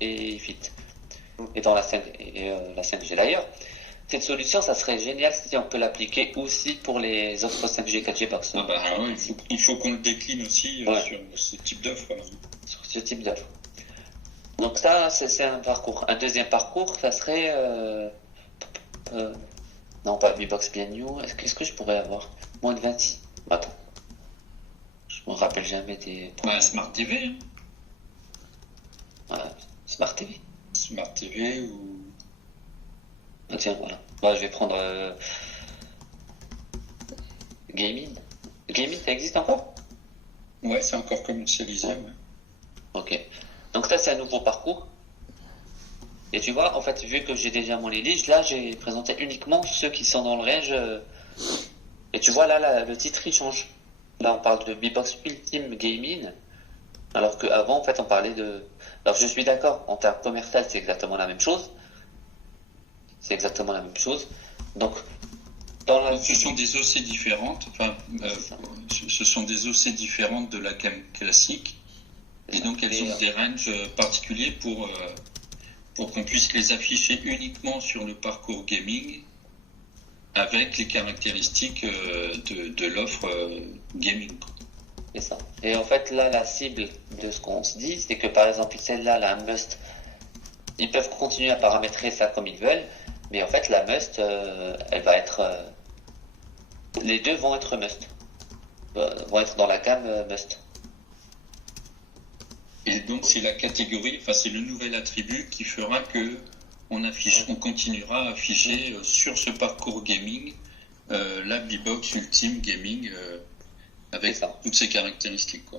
et Fit. Et dans la 5G d'ailleurs. Cette solution, ça serait génial si on peut l'appliquer aussi pour les offres 5G, 4G box. Il faut qu'on le décline aussi sur ce type d'offre. Sur ce type d'offre. Donc ça, c'est un parcours. Un deuxième parcours, ça serait... non, pas B-Box bien new. Qu'est-ce que je pourrais avoir? Moins de 26. Attends. Je me rappelle jamais des... Smart TV. Smart TV. Smart TV ou... Tiens, voilà. Je vais prendre Gaming. Gaming, ça existe encore? Ouais, c'est encore commercialisé. Ouais. Ok. Donc ça, c'est un nouveau parcours. Et tu vois, en fait, vu que j'ai déjà mon release, là, j'ai présenté uniquement ceux qui sont dans le range. Et tu vois, là, le titre, il change. Là, on parle de B-Box Ultimate Gaming. Alors qu'avant, en fait, on parlait de... Alors, je suis d'accord, en termes commercial, c'est exactement la même chose. Donc, ce sont des OC différentes. Ce sont des OC différentes de la gamme classique. Et donc, elles ont des ranges particuliers pour qu'on puisse les afficher uniquement sur le parcours gaming avec les caractéristiques de l'offre gaming. C'est ça. Et en fait, là, la cible de ce qu'on se dit, c'est que par exemple, celle-là, la must, ils peuvent continuer à paramétrer ça comme ils veulent, mais en fait, la must, elle va être... les deux vont être must. Vont être dans la gamme must. Et donc, c'est la catégorie, c'est le nouvel attribut qui fera que on continuera à afficher sur ce parcours gaming la B-Box Ultimate Gaming avec toutes ces caractéristiques, quoi.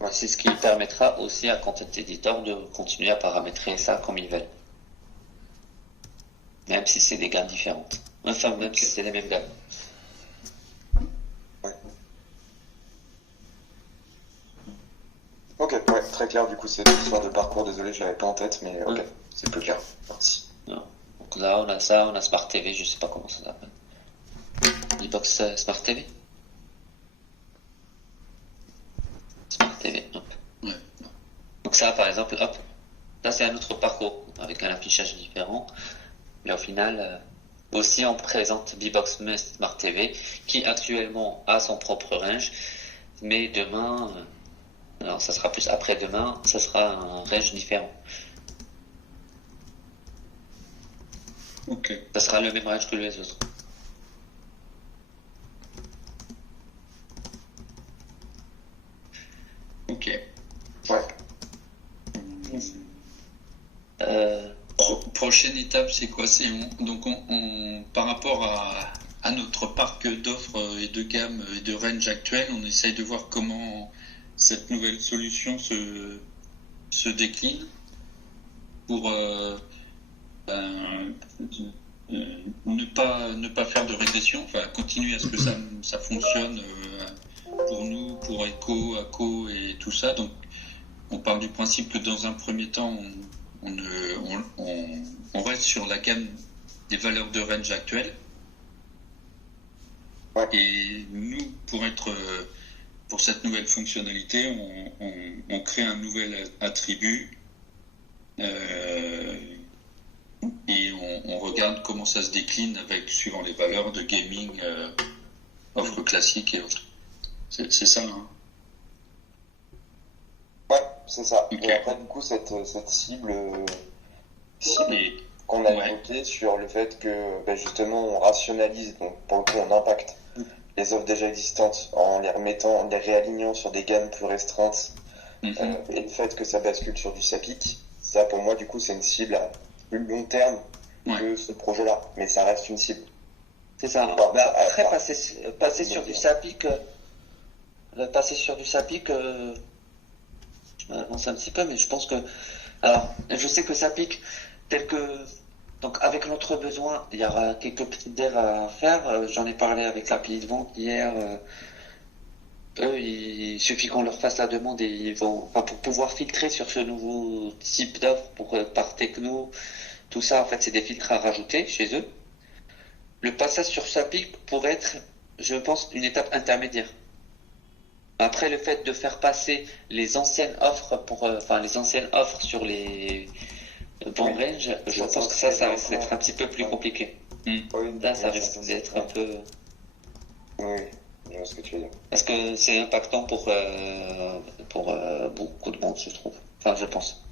Ouais, c'est ce qui permettra aussi à Content Editor de continuer à paramétrer ça comme ils veulent. Même si c'est des gammes différentes. Enfin, même si c'est les mêmes gammes. Ouais. Ok, ouais, très clair, du coup, cette histoire de parcours, désolé, je l'avais pas en tête, mais ok, c'est plus clair. Merci. Donc là, on a ça, on a Smart TV, je sais pas comment ça s'appelle. B-Box Smart TV. Smart TV, hop. Ouais. Donc ça, par exemple, hop, là c'est un autre parcours avec un affichage différent, mais au final, aussi on présente B-Box Smart TV qui actuellement a son propre range, mais demain, alors ça sera plus après-demain, ça sera un range différent. Ok. Ça sera le même range que les autres. Ok. Ouais. Prochaine étape, c'est quoi? Donc, par rapport à notre parc d'offres et de gamme et de range actuel, on essaye de voir comment cette nouvelle solution se décline pour ne pas faire de régression, continuer à ce que ça fonctionne pour nous, pour Echo, Acco et tout ça. Donc, on part du principe que dans un premier temps, on reste sur la gamme des valeurs de range actuelles. Ouais. Et nous, pour cette nouvelle fonctionnalité, on crée un nouvel attribut et on regarde comment ça se décline suivant les valeurs de gaming, offre classique et autres. C'est ça, hein? Ouais, c'est ça. Okay. Et après, du coup, cette cible qu'on a évoquée sur le fait que justement on rationalise, donc pour le coup on impacte les offres déjà existantes en les réalignant sur des gammes plus restreintes, et le fait que ça bascule sur du SAPIC, ça pour moi du coup c'est une cible à plus long terme que ce projet-là, mais ça reste une cible. C'est ça. Après passer sur du SAPIC, je m'avance un petit peu, mais je pense que... Alors, je sais que SAPIC, tel que... Donc, avec notre besoin, il y aura quelques petites devs à faire. J'en ai parlé avec l'API de vente hier. Eux, il suffit qu'on leur fasse la demande et ils vont... pour pouvoir filtrer sur ce nouveau type d'offre par techno, tout ça, en fait, c'est des filtres à rajouter chez eux. Le passage sur SAPIC pourrait être, je pense, une étape intermédiaire. Après, le fait de faire passer les anciennes offres les anciennes offres sur les bons range, je pense que ça risque d'être un petit peu plus compliqué. Là, ça risque d'être un peu. Oui, je vois ce que tu veux dire. Parce que c'est impactant pour beaucoup de monde, je trouve. Enfin, je pense.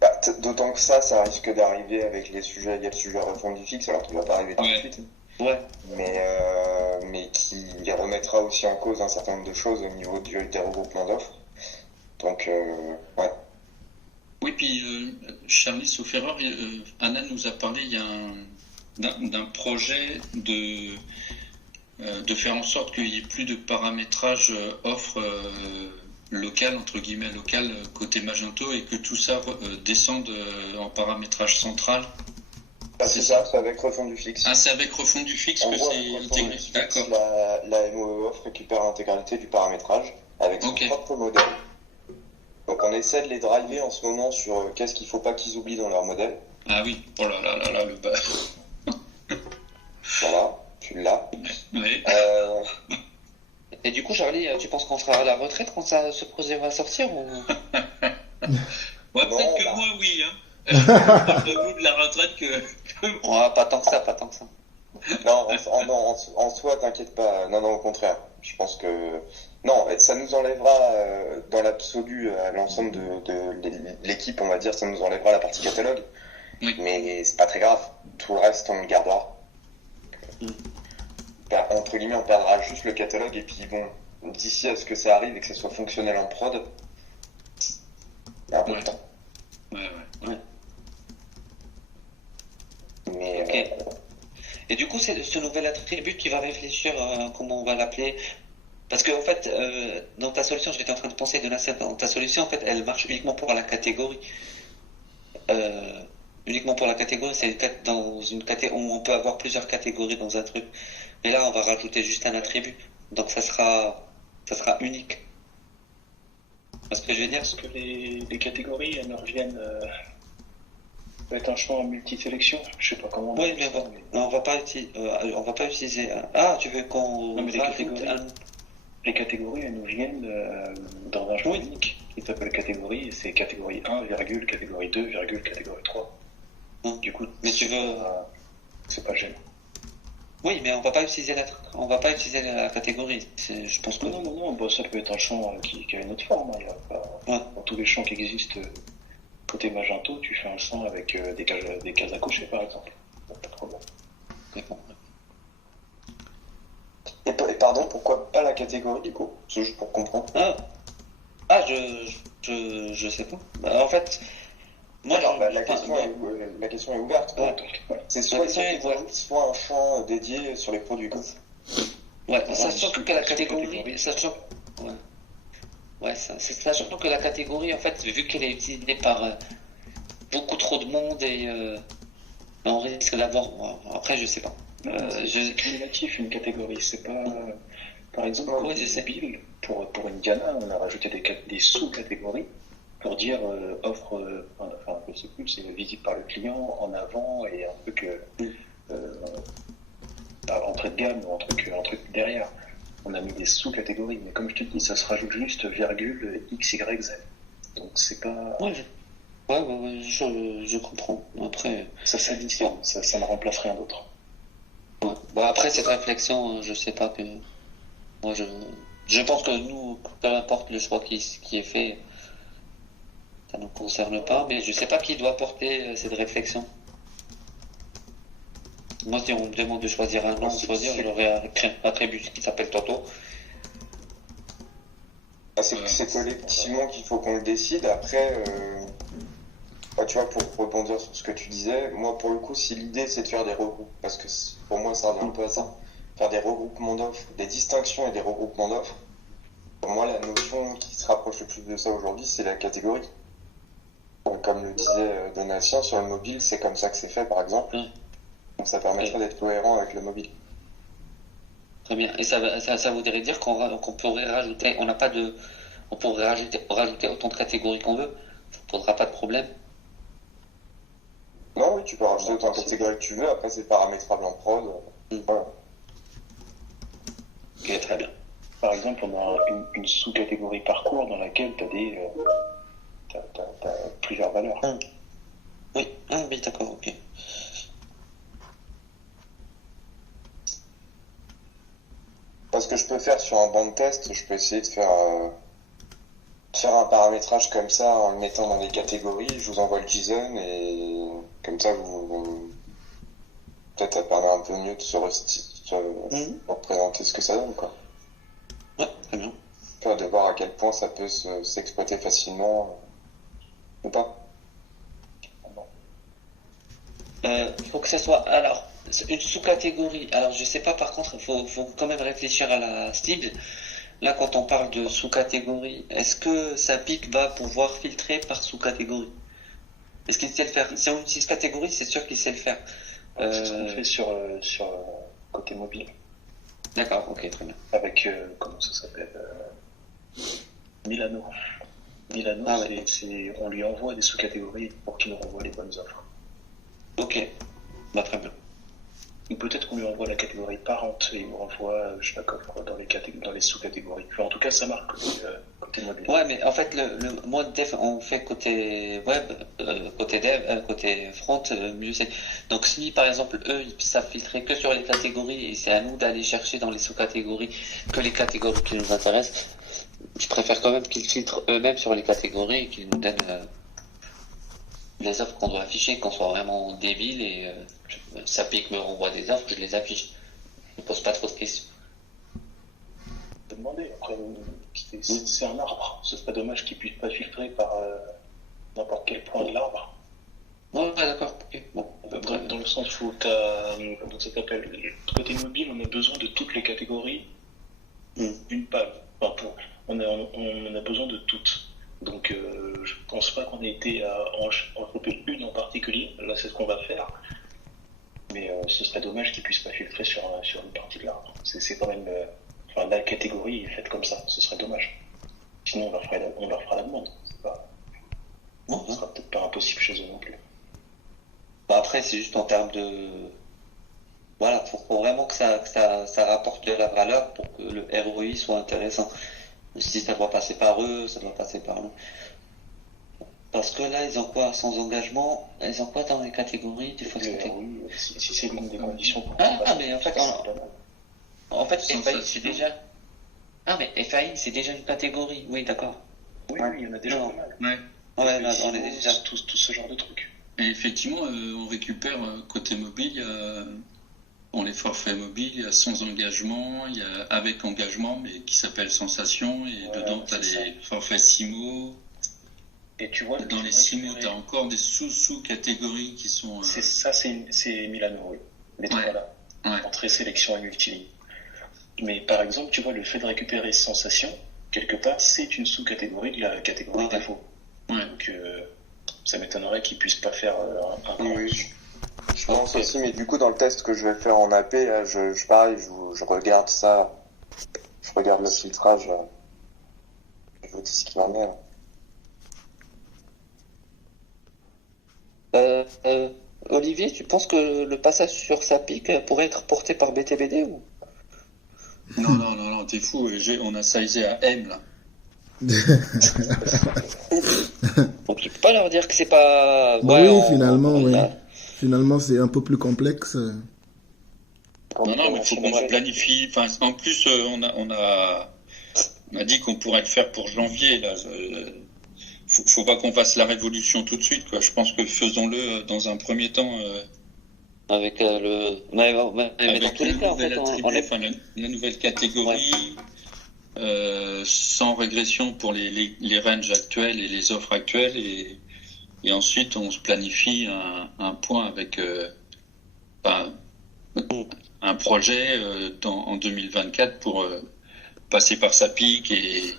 Bah, d'autant que ça risque d'arriver avec les sujets. Il y a le sujet refondu fixe, alors qu'il va pas arriver tout de suite. Ouais. Mais qui remettra aussi en cause un certain nombre de choses au niveau des regroupements d'offres. Donc, ouais. Oui, puis Charlie, sauf erreur, Anna nous a parlé d'un projet de faire en sorte qu'il n'y ait plus de paramétrage offre local, entre guillemets local, côté Magento, et que tout ça descende en paramétrage central. Ah, c'est ça, c'est avec refondu fixe. Ah, c'est avec refondu fixe que c'est intégré. D'accord. La MOE offre récupère l'intégralité du paramétrage avec son propre modèle. Donc on essaie de les driver en ce moment sur qu'est-ce qu'il ne faut pas qu'ils oublient dans leur modèle. Ah oui, oh là là là là, le bas. Voilà, tu l'as. Oui. Et du coup, Charlie, tu penses qu'on sera à la retraite quand ce projet va sortir ou... Ouais, peut-être que moi, oui. Debout de la retraite que... Ouais, pas tant que ça. Non, en soi, t'inquiète pas. Non, au contraire. Je pense que... Non, ça nous enlèvera, dans l'absolu, à l'ensemble de l'équipe, on va dire, ça nous enlèvera la partie catalogue. Oui. Mais c'est pas très grave. Tout le reste, on le gardera. Entre guillemets, on perdra juste le catalogue. Et puis, bon, d'ici à ce que ça arrive et que ça soit fonctionnel en prod, il y a un peu de temps. Ouais. Mais... Ok. Et du coup, c'est ce nouvel attribut qui va réfléchir comment on va l'appeler. Parce que en fait, dans ta solution, j'étais en train de penser de dans ta solution, en fait, elle marche uniquement pour la catégorie. Uniquement pour la catégorie, c'est dans une catégorie où on peut avoir plusieurs catégories dans un truc. Mais là, on va rajouter juste un attribut. Donc ça sera unique. Parce que je veux dire. Parce que les catégories, elles nous reviennent. Ça peut être un champ en multi-sélection. Je sais pas comment. Oui, mais on va pas utiliser. Ah, tu veux qu'on. Non, mais les catégories, elles nous viennent dans un champ unique qui s'appelle catégorie, et c'est catégorie 1, catégorie 2, catégorie 3. Du coup, mais tu veux. C'est pas gênant. Oui, mais on va pas utiliser la catégorie. Je pense que. Non, bon, ça peut être un champ qui a une autre forme. Il y a pas... Dans tous les champs qui existent côté Magento, tu fais un champ avec des cases à cocher, par exemple. Pas de problème. D'accord. Et pardon, pourquoi pas la catégorie du coup? C'est juste pour comprendre. Je sais pas. Bah, en fait, moi, la question est ouverte. Ouais. C'est soit une catégorie, soit un champ dédié sur les produits. Ouais, sachant que la catégorie, sachant que la catégorie, en fait, vu qu'elle est utilisée par beaucoup trop de monde et on risque d'avoir. Après, je sais pas. C'est cumulatif une catégorie, c'est pas. Par exemple, pour Indiana, on a rajouté des sous-catégories pour dire offre, je sais plus, c'est visible par le client en avant et un truc entrée de gamme ou un truc derrière. On a mis des sous-catégories, mais comme je te dis, ça se rajoute juste virgule X, Y, Z. Donc c'est pas. Ouais, je comprends. Après. Ça s'additionne, ça ne remplace rien d'autre. Ouais. Bon, après cette réflexion, je sais pas que. Moi, je pense que nous, peu importe le choix qui est fait, ça ne nous concerne pas, mais je sais pas qui doit porter cette réflexion. Moi, si on me demande de choisir un nom, j'aurais un attribut qui s'appelle Toto. C'est collectivement qu'il faut qu'on le décide. Après, tu vois, pour rebondir sur ce que tu disais, moi, pour le coup, si l'idée c'est de faire des regroupements, parce que pour moi, ça revient un peu à ça, faire des regroupements d'offres, des distinctions et des regroupements d'offres, pour moi, la notion qui se rapproche le plus de ça aujourd'hui, c'est la catégorie. Donc, comme le disait Donatien, sur le mobile, c'est comme ça que c'est fait, par exemple. Donc, ça permettrait d'être cohérent avec le mobile. Très bien. Et ça voudrait dire qu'on pourrait rajouter, on pourrait rajouter autant de catégories qu'on veut. Ça ne posera pas de problème. Non, oui, tu peux rajouter autant de catégories que tu veux. Après, c'est paramétrable en prod. Voilà. Ok, très bien. par exemple, on a une sous-catégorie parcours dans laquelle tu as plusieurs valeurs. Oui, oui, d'accord, ok. Ce que je peux faire sur un banc de test, je peux essayer de faire un paramétrage comme ça en le mettant dans des catégories. Je vous envoie le JSON et comme ça, peut-être ça permet un peu mieux de se représenter ce que ça donne, quoi. Ouais, très bien. De voir à quel point ça peut s'exploiter facilement ou pas. Il faut que ça soit. Alors, une sous-catégorie. Alors, je sais pas, par contre, il faut quand même réfléchir à la cible. Là, quand on parle de sous-catégorie, est-ce que Sapic va pouvoir filtrer par sous-catégorie? Est-ce qu'il sait le faire? Si on utilise catégorie, c'est sûr qu'il sait le faire. C'est ce qu'on fait sur côté mobile. D'accord, ok, très bien. Avec, comment ça s'appelle Milano. Milano, on lui envoie des sous-catégories pour qu'il nous renvoie les bonnes offres. Ok, bah très bien. Ou peut-être qu'on lui envoie la catégorie parente et il nous renvoie chaque offre dans les sous-catégories. En tout cas, ça marque côté mobile. Ouais, mais en fait, le mode dev, on fait côté web, côté dev, côté front, mieux c'est. Donc, si par exemple, eux, ils savent filtrer que sur les catégories et c'est à nous d'aller chercher dans les sous-catégories que les catégories qui nous intéressent, je préfère quand même qu'ils filtrent eux-mêmes sur les catégories et qu'ils nous donnent les offres qu'on doit afficher, qu'on soit vraiment débile et Sapic me renvoie des offres, je les affiche. Je ne pose pas trop de questions. Je peux demander, après, c'est un arbre, ce serait dommage qu'il puisse pas filtrer par n'importe quel point de l'arbre. Ouais, d'accord, ok. Bon, dans le sens où comment ça s'appelle, côté mobile, on a besoin de toutes les catégories d'une page. Enfin, on a besoin de toutes. Donc, je pense pas qu'on ait été à en choper une en particulier. Là, c'est ce qu'on va faire. Mais ce serait dommage qu'ils puissent pas filtrer sur une partie de l'arbre. C'est quand même. La catégorie est faite comme ça. Ce serait dommage. Sinon, on leur fera la demande. Ce sera peut-être pas impossible chez eux non plus. Bah après, c'est juste en termes de. Voilà, faut vraiment que ça rapporte de la valeur pour que le ROI soit intéressant. Si ça doit passer par eux, ça doit passer par nous. Parce que là, ils ont quoi sans engagement? Ils ont quoi dans les catégories des fois oui, si c'est l'une des conditions pour mais en fait, FAI, c'est déjà. Ah, mais FAI, c'est déjà une catégorie. Oui, d'accord. Oui, il y en a déjà pas mal. Ouais, là, on est déjà. Tout ce genre de trucs. Et effectivement, on récupère côté mobile, dans les forfaits mobiles, il y a sans engagement, il y a avec engagement, mais qui s'appelle Sensation, et dedans, tu as les forfaits SIMO. Et tu vois, dans les SIMO, tu as encore des sous-catégories qui sont. C'est Milano, oui. Les trois là. Entrée, sélection et multi. Mais par exemple, tu vois, le fait de récupérer Sensation, quelque part, c'est une sous-catégorie de la catégorie défaut. Donc, ça m'étonnerait qu'ils puissent pas faire un oui. Je pense aussi, mais du coup, dans le test que je vais faire en AP, pareil, je regarde ça. Je regarde le filtrage. Je vois ce qu'il en est. Olivier, tu penses que le passage sur Sapic pourrait être porté par BTBD ou? Non, t'es fou. On a sizé à M là. Donc tu peux pas leur dire que c'est pas. Finalement, c'est un peu plus complexe. Non, mais il faut qu'on se planifie. Enfin, en plus, on a dit qu'on pourrait le faire pour janvier. Là, faut pas qu'on fasse la révolution tout de suite, quoi. Je pense que faisons-le dans un premier temps. Avec le. Mais dans tous les cas, en fait, la nouvelle catégorie. Sans régression pour les ranges actuels et les offres actuelles et ensuite on se planifie un point avec un projet en 2024 pour passer par Sapic et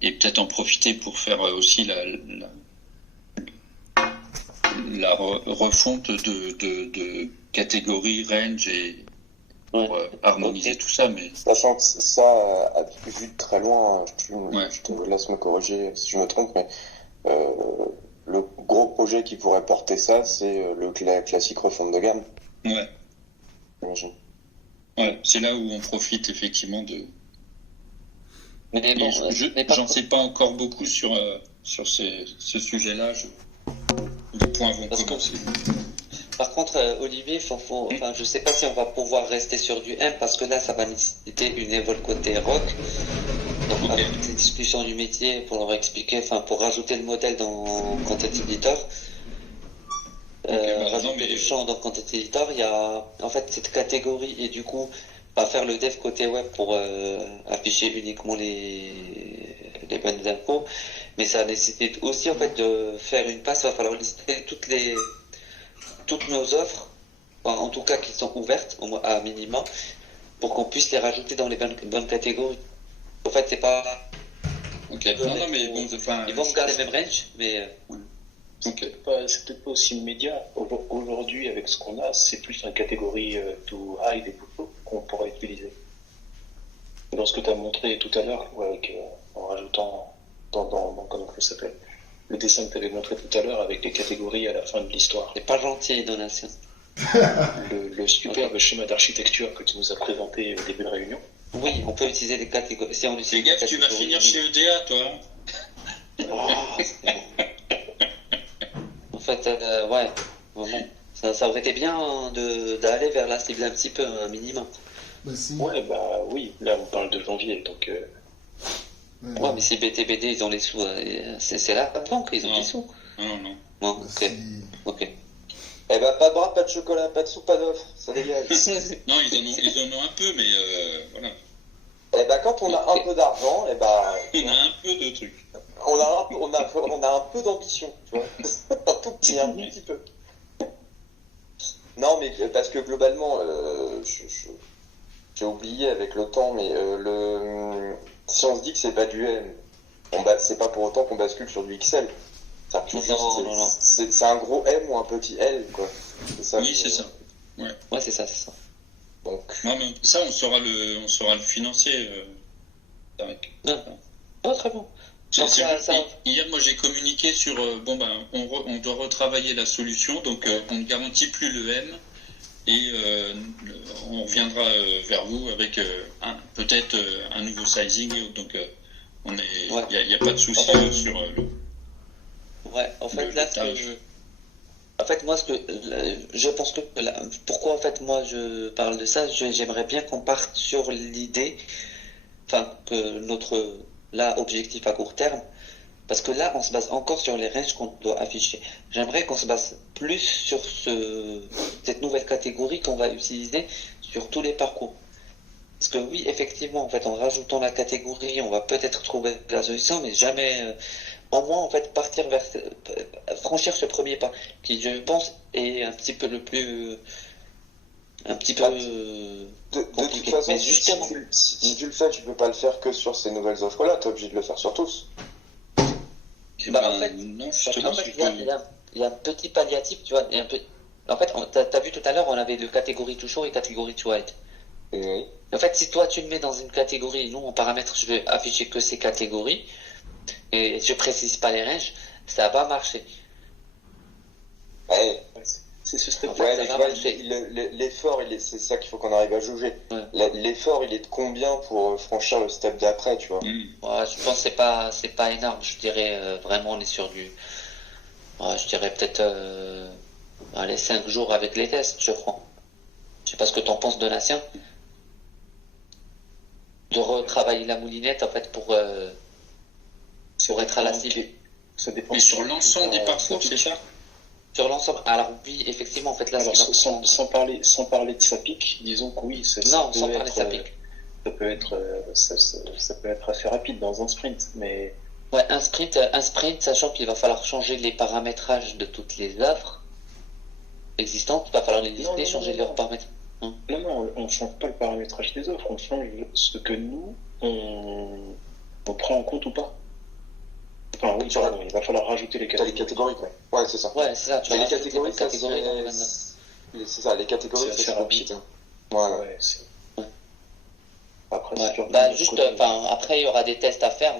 peut-être en profiter pour faire aussi la refonte de catégories, range et pour harmoniser tout ça, mais sachant que ça, vu de très loin, je te laisse me corriger si je me trompe, mais le gros projet qui pourrait porter ça, c'est la classique refonte de gamme. Ouais, c'est là où on profite effectivement Mais bon, j'en sais pas encore beaucoup sur ce sujet-là. Les points vont commencer. Par contre, Olivier, je sais pas si on va pouvoir rester sur du M parce que là, ça va nécessiter une évol côté rock. Donc, avec les discussions du métier, pour leur expliquer, pour rajouter le modèle dans Content Editor, rajouter du champ dans Content Editor, il y a en fait cette catégorie et du coup, faire le dev côté web pour afficher uniquement les bonnes infos, mais ça nécessite aussi en fait de faire une passe. Il va falloir lister toutes nos offres, en tout cas qui sont ouvertes à minima, pour qu'on puisse les rajouter dans les bonnes catégories. En fait, c'est pas. Ok. Non, mais bon, ils vont garder le même range, mais. C'est peut-être pas aussi immédiat. Aujourd'hui, avec ce qu'on a, c'est plus une catégorie to hide et to low qu'on pourrait utiliser. Dans ce que tu as montré tout à l'heure, en rajoutant comment ça s'appelle, le dessin que tu avais montré tout à l'heure avec les catégories à la fin de l'histoire. C'est pas gentil, Donatien. le superbe schéma d'architecture que tu nous as présenté au début de réunion. Oui, on peut utiliser des catégories. Si on utilise fais gaffe, tu vas finir chez EDA, toi. En fait, ça aurait été bien d'aller vers la cible un petit peu, un minimum. Oui, là on parle de janvier, donc... Ouais, mais si BTBD, ils ont les sous, c'est là, donc ils ont les sous. Non. Bon, ok. Eh ben, pas de bras, pas de chocolat, pas de sous, pas d'offre, ça dégage. Non, ils en ont un peu, mais voilà. Eh ben, quand on a un peu d'argent, on a un peu de trucs. On a un peu d'ambition, tu vois. Un tout petit, un petit peu. Non, mais parce que globalement, j'ai oublié avec le temps, mais si on se dit que c'est pas du M, c'est pas pour autant qu'on bascule sur du XL. Non. C'est un gros M ou un petit L, quoi. C'est ça. Ouais, c'est ça. Donc... Non, mais ça, on saura le financer. Très bon. Hier, moi, j'ai communiqué sur on doit retravailler la solution, donc on ne garantit plus le M et on reviendra vers vous avec peut-être un nouveau sizing. Donc, il n'y a pas de souci sur le. Ouais, en fait, là, en fait, moi, je pense que pourquoi en fait moi je parle de ça, j'aimerais bien qu'on parte sur l'idée, que notre objectif à court terme, parce que là on se base encore sur les ranges qu'on doit afficher. J'aimerais qu'on se base plus sur cette nouvelle catégorie qu'on va utiliser sur tous les parcours. Parce que oui, effectivement, en fait, en rajoutant la catégorie, on va peut-être trouver la solution, mais jamais. Au moins, en fait, partir vers franchir ce premier pas, qui, je pense, est un petit peu le plus. Un petit peu. De toute façon, mais justement, si tu le fais, tu peux pas le faire que sur ces nouvelles offres-là, t'es obligé de le faire sur tous. En fait, non, il y a un petit palliatif, tu vois. En fait, t'as vu tout à l'heure, on avait le catégorie to show et catégorie to hide. Oui. En fait, si toi tu le mets dans une catégorie, nous en paramètres, je vais afficher que ces catégories, et je précise pas les ranges, ça va marcher. Ouais. Ce serait l'effort, c'est ça qu'il faut qu'on arrive à jauger. Ouais. L'effort, il est de combien pour franchir le step d'après, tu vois. Ouais, je pense que c'est pas énorme. Je dirais vraiment on est sur du. Je dirais peut-être 5 jours avec les tests, je crois. Je sais pas ce que t'en penses, Donatien. De retravailler la moulinette en fait pour être à la cible. Ça dépend. Mais sur l'ensemble des parcours, c'est ça? Sur l'ensemble, alors oui, effectivement, en fait là. Alors, sans parler de SAPIC, disons que oui, sans parler de SAPIC. Ça peut être assez rapide dans un sprint, mais. Ouais, un sprint, sachant qu'il va falloir changer les paramétrages de toutes les offres existantes, il va falloir les lister, changer leurs paramètres. Non, on ne change pas le paramétrage des offres, on change ce que nous, on prend en compte ou pas. Enfin, oui, il va falloir rajouter les catégories. Les catégories, quoi. Ouais, c'est ça. Ouais, c'est ça. Les catégories, c'est ça, les catégories, c'est rapide. Ouais, c'est... Après, après, il y aura des tests à faire.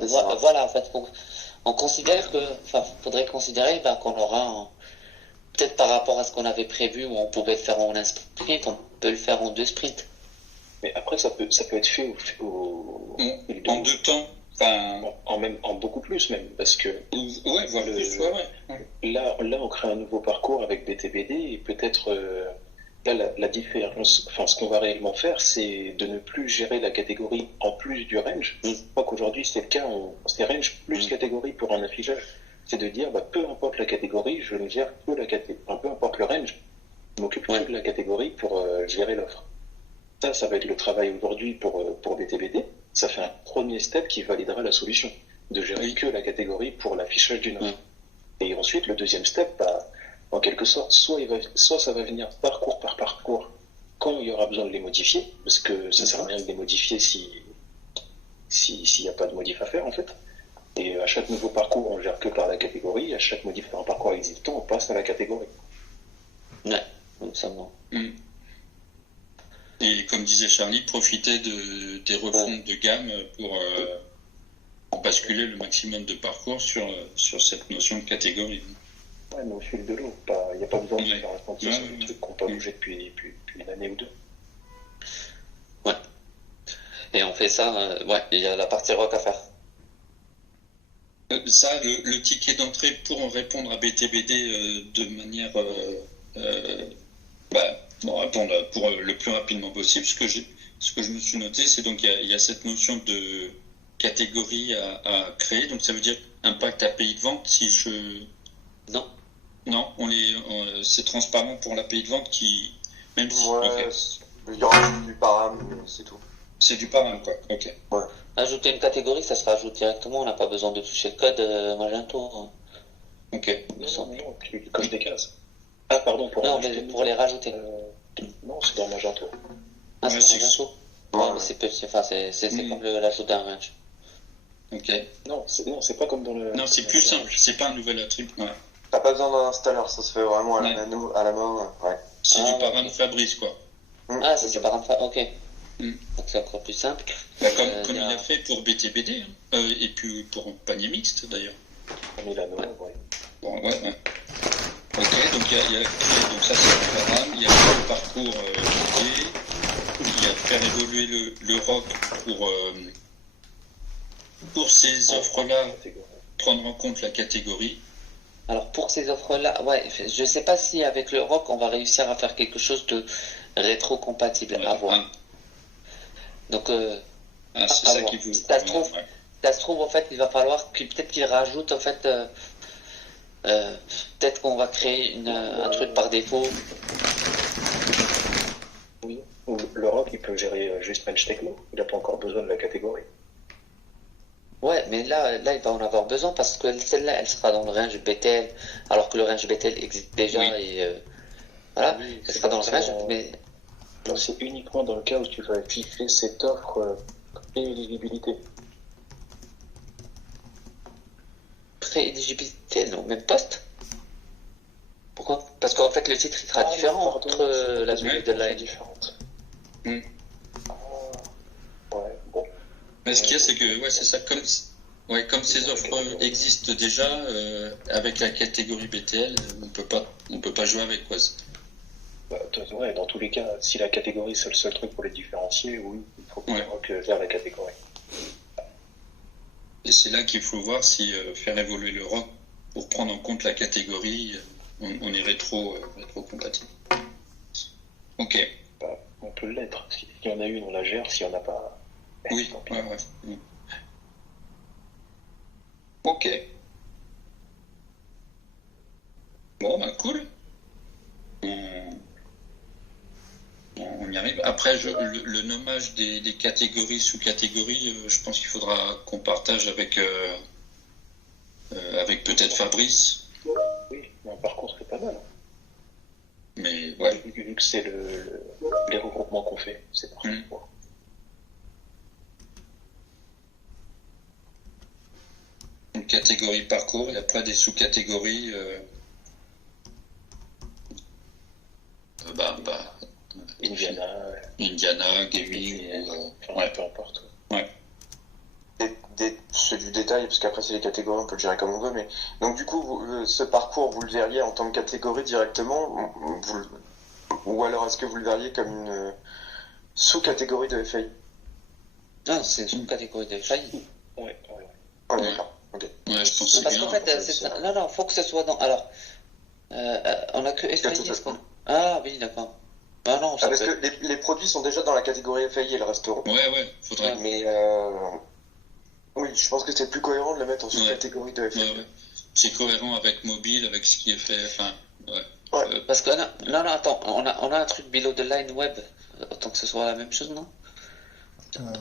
Voilà, en fait, on considère faudrait considérer qu'on aura peut-être par rapport à ce qu'on avait prévu où on pouvait le faire en un sprint, on peut le faire en 2 sprints. Mais après, ça peut être fait en 2 temps. Enfin, en beaucoup plus même, parce que ouais, voire plus, ouais. Là, on crée un nouveau parcours avec BTBD et peut-être là la différence, enfin ce qu'on va réellement faire, c'est de ne plus gérer la catégorie en plus du range. Je crois qu'aujourd'hui c'est le cas, c'est range plus catégorie pour un affichage. C'est de dire peu importe la catégorie, je ne gère que la catégorie, peu importe le range, je m'occupe que de la catégorie pour gérer l'offre. Ça va être le travail aujourd'hui pour BTBD. Ça fait un premier step qui validera la solution, de gérer que la catégorie pour l'affichage d'une offre. Et ensuite, le deuxième step, en quelque sorte, soit ça va venir parcours par parcours quand il y aura besoin de les modifier, parce que ça sert à rien de les modifier s'il n'y a pas de modif à faire, en fait. Et à chaque nouveau parcours, on gère que par la catégorie. À chaque modif par un parcours existant, on passe à la catégorie. Ouais, donc ça va. Et comme disait Charlie, profiter des refontes de gamme pour basculer le maximum de parcours sur cette notion de catégorie. Ouais, mais au fil de l'eau, il n'y a pas besoin de faire ressentir sur des trucs qui n'ont pas bougé depuis une année ou deux. Ouais. Et on fait ça, il y a la partie rock à faire. Ça, le ticket d'entrée pour répondre à BTBD de manière... répondre pour le plus rapidement possible. Ce que je me suis noté, c'est donc il y a cette notion de catégorie à créer. Donc ça veut dire impact à pays de vente. Si je non, c'est transparent pour la pays de vente qui même si il y aura du param, c'est tout. C'est du param quoi. Ok. Ouais. Ajouter une catégorie, ça se rajoute directement. On n'a pas besoin de toucher le code Magento. Ok. Non, tu coches des cases. Ah pardon, pour les rajouter. Non, c'est dans Magento. Ah, c'est Magento. Ouais, mais c'est petit, enfin, c'est comme l'ajout d'un range. Ok. Non, c'est pas comme dans le... Non, c'est plus simple, c'est pas un nouvel attribut. Ouais. T'as pas besoin d'un installeur, ça se fait vraiment à la main. Ouais. C'est du param Fabrice, quoi. Ah, c'est du param Fabrice, ok. Donc c'est encore plus simple. Comme il a fait pour BTBD, et puis pour panier mixte d'ailleurs. Milano, Bon, ouais. Ok, donc donc ça c'est le param, il y a le parcours dédié, il y a faire évoluer le rock pour ces offres-là, prendre en compte la catégorie. Alors pour ces offres-là, je sais pas si avec le rock on va réussir à faire quelque chose de rétro-compatible à voir. Donc c'est ça qui vous... Ça se trouve en fait il va falloir peut-être qu'il rajoute en fait peut-être qu'on va créer un truc par défaut. Oui, ou le rock il peut gérer juste Bench Techno, il n'a pas encore besoin de la catégorie. Ouais, mais là il va en avoir besoin parce que celle-là elle sera dans le range BTL alors que le range BTL existe déjà et voilà, elle sera dans le range mais... Alors, c'est uniquement dans le cas où tu vas afficher cette offre pré-éligibilité. Pré-éligibilité, non, même poste. Pourquoi? Parce qu'en fait le titre il sera différent entre la suite de la différente. Ouais, bon. Mais ce qu'il y a, c'est que c'est ça, comme ces offres existent déjà avec la catégorie BTL, on peut pas jouer avec quoi. Dans tous les cas, si la catégorie c'est le seul truc pour les différencier, oui, il faut que le rock gère la catégorie. Et c'est là qu'il faut voir si faire évoluer le rock pour prendre en compte la catégorie, on est rétro-compatible. Ok. On peut l'être. S'il y en a une, on la gère. S'il n'y en a pas... Oui, Ok. Bon, cool. On y arrive. Après, le nommage des catégories, sous-catégories, je pense qu'il faudra qu'on partage avec peut-être Fabrice. Oui, mais par contre, c'est pas mal. Mais vu que c'est les regroupements qu'on fait, c'est parfait. Une catégorie parcours et après des sous-catégories. Indiana, gaming, peu importe. C'est du détail, parce qu'après c'est les catégories, on peut le gérer comme on veut, mais donc du coup, ce parcours, vous le verriez en tant que catégorie directement, ou alors est-ce que vous le verriez comme sous-catégorie de FAI. Non, c'est une catégorie de FAI. Ouais. Oh, d'accord. Ok. Ouais, je pense que Parce c'est qu'en bien. fait, non, faut que ce soit dans. Alors, on a que FAI, tout à est-ce qu'on. fait. Ah oui, d'accord. Ah non, ça Parce peut. que les produits sont déjà dans la catégorie FAI et le resteront. Ouais, faudrait. Mais oui, je pense que c'est plus cohérent de le mettre en sous-catégorie de FAI. Ouais. C'est cohérent avec mobile, avec ce qui est fait. Enfin, ouais. Ouais. Parce que non, attends, on a un truc below the line web. Autant que ce soit la même chose, non? Un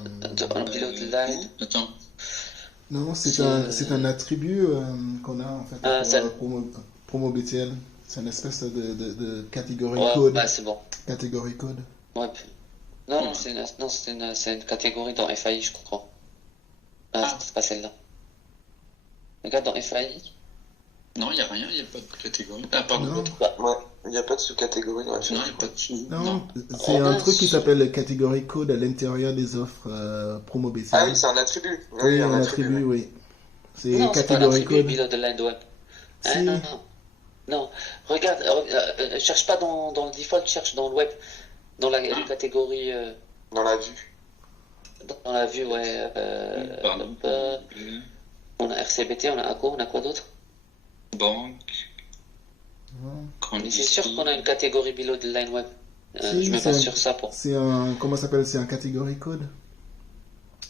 below the line. Attends. Non, c'est un attribut qu'on a en fait pour Promo BTL. C'est une espèce de catégorie code. Bah, c'est bon. Catégorie code. Ouais. Non, c'est une catégorie dans FAI, je crois. C'est pas celle-là. Regarde dans FAI. Non, il n'y a rien, il n'y a pas de catégorie. Ah, pardon. Non. Ouais, il n'y a pas de sous-catégorie dans FAI. Non, il n'y a pas de sous. Non, c'est un truc qui s'appelle catégorie code à l'intérieur des offres Promo BTL. Ah oui, c'est un attribut. Oui, un attribut, oui. C'est Non, c'est pas un catégorie attribut code. below the line web. Si. Non, regarde, cherche pas dans le default, cherche dans le web, dans la catégorie, Dans la vue. dans la vue, ouais. Pardon. On a RCBT, on a ACO, on a quoi d'autre? Banque. Mais c'est sûr qu'on a une catégorie below the line web. Si, Je me base sur ça pour. C'est un. Comment ça s'appelle? C'est un catégorie code.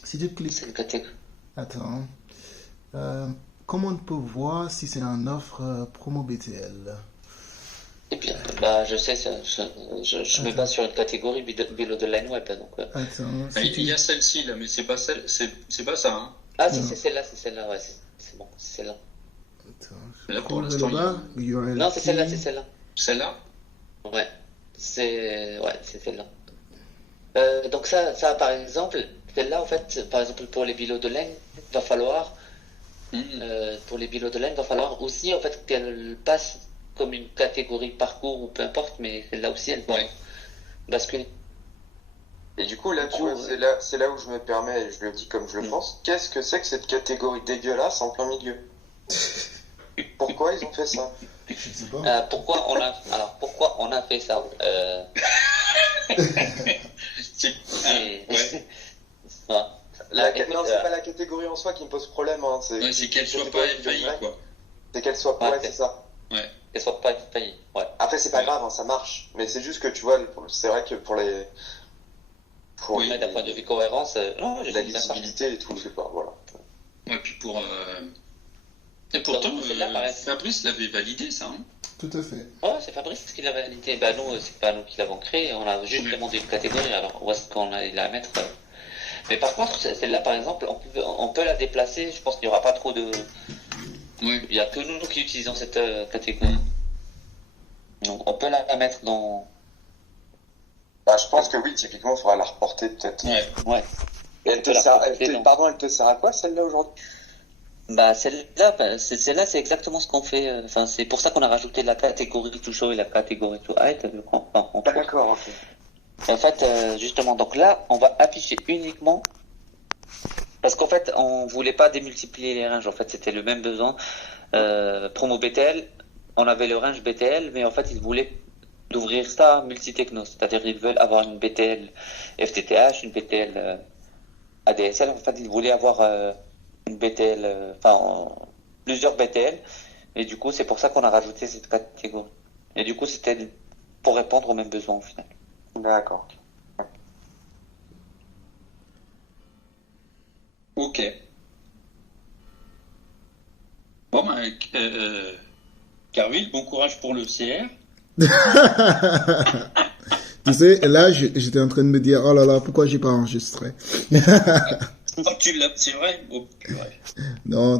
Si tu cliques. C'est une catégorie. Attends. Comment on peut voir si c'est une offre Promo BTL? Eh bien, bah, je sais, je me base sur une catégorie below the line web. Donc, Attends. Il y a celle-ci là, mais c'est pas celle, c'est pas ça. Hein. Ah, si, c'est celle-là, ouais, c'est bon, c'est celle-là. Attends. Là, pour Scroll vers l'instant, le bas, URL. Non, c'est celle-là, c'est celle-là. Celle-là. Ouais, c'est celle-là. Donc ça, par exemple, celle-là, en fait, par exemple, pour les below the line, va falloir, pour les below the line, va falloir aussi, en fait, qu'elle passe comme une catégorie parcours ou peu importe, mais celle-là aussi, elle va basculer. Et du coup, là, tu vois, c'est là où je me permets, et je le dis comme je le pense, qu'est-ce que c'est que cette catégorie dégueulasse en plein milieu? Pourquoi ils ont fait ça? Je sais pas. Pourquoi on a fait ça? Non, c'est pas la catégorie en soi qui me pose problème. Hein. C'est qu'elle soit pas FAI, quoi. C'est qu'elle soit pas, c'est ça. Ouais. Qu'elle soit pas faillie. Ouais. Après, c'est pas grave, hein, ça marche. Mais c'est juste que tu vois, c'est vrai que pour les. D'un point de vue cohérence, non, la lisibilité et tout, je sais pas, voilà. Ouais, puis pour. Et pourtant, Fabrice l'avait validé, ça. Hein. Tout à fait. Oh, c'est Fabrice qui l'a validé. Bah, nous, c'est pas nous qui l'avons créé. On a juste demandé une catégorie. Alors, où est-ce qu'on allait la mettre? Mais par contre, celle-là, par exemple, on peut la déplacer. Je pense qu'il n'y aura pas trop de. Oui. Il n'y a que nous qui utilisons cette catégorie. Donc, on peut la mettre dans. Bah, je pense que oui, typiquement, il faudra la reporter peut-être. Ouais. Et elle te sert à quoi celle-là aujourd'hui? Bah, celle-là, c'est exactement ce qu'on fait. Enfin, c'est pour ça qu'on a rajouté la catégorie to show et la catégorie to hide. D'accord, ok. En fait, justement, donc là, on va afficher uniquement. Parce qu'en fait, on voulait pas démultiplier les ranges. En fait, c'était le même besoin. Promo BTL, on avait le range BTL, mais en fait, ils voulaient d'ouvrir ça multi-techno. C'est-à-dire, ils veulent avoir une BTL FTTH, une BTL ADSL. En fait, ils voulaient avoir une BTL, plusieurs BTL. Et du coup, c'est pour ça qu'on a rajouté cette catégorie. Et du coup, c'était pour répondre aux mêmes besoins au final. D'accord. Ok. Bon, Carville, bon courage pour le CR. Tu sais, là, j'étais en train de me dire, oh là là, pourquoi j'ai pas enregistré? Oh, tu l'as, c'est vrai? Oh, Non.